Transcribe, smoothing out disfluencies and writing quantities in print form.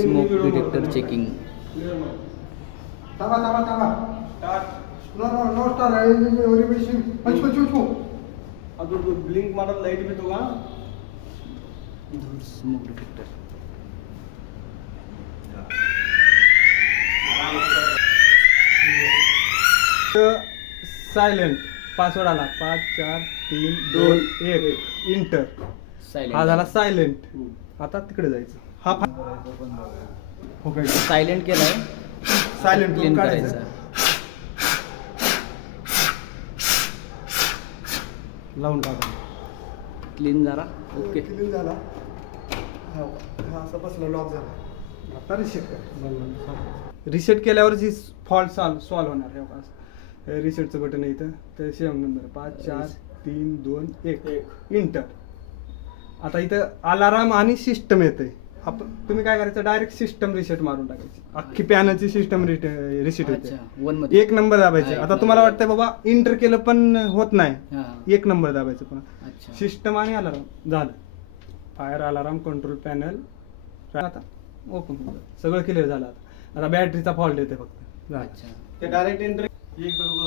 Smoke detector checking. थांबा थांबा थांबा. नो स्टार एव्हरीबडी पंच. अजून ब्लिंक मारत लाईट भेटतो का? Smoke detector. सायलेंट पासवर्ड आला 5 4 3 2 1 इंटर. हा झाला सायलेंट. आता तिकडे जायचं. हा हो काय सायलेंट केलाय. सायलेंट क्लीन काढायचं. करायचा. लावून टाका. क्लीन जरा. ओके. क्लीन झाला. हा असा बसला लॉक झाला. आता रिसेट कर. रिसेट केल्यावरच फॉल्ट सॉल्व होणार आहे. रिसेटचं बटन आहे इथं. तर सेव्ह नंबर 5 4 3 2 1 इंटर. आता इथं अलाराम आणि सिस्टम येते. आपण तुम्ही काय करायचं डायरेक्ट सिस्टम रिसेट मारून टाकायची. अख्खी पॅनलची सिस्टम रिसेट होते. 1 मध्ये 1 नंबर दाबायचं. आता तुम्हाला वाटतंय बाबा इंटर केलं पण होत नाही. हा. 1 नंबर दाबायचं. पण अच्छा. सिस्टम आणि अलाराम झालं. फायर अलाराम कंट्रोल पॅनल आता ओपन होतं. सगळं क्लिअर झालं. आता बॅटरीचा फॉल्ट येते फक्त. अच्छा. ते डायरेक्ट एंटर 1 2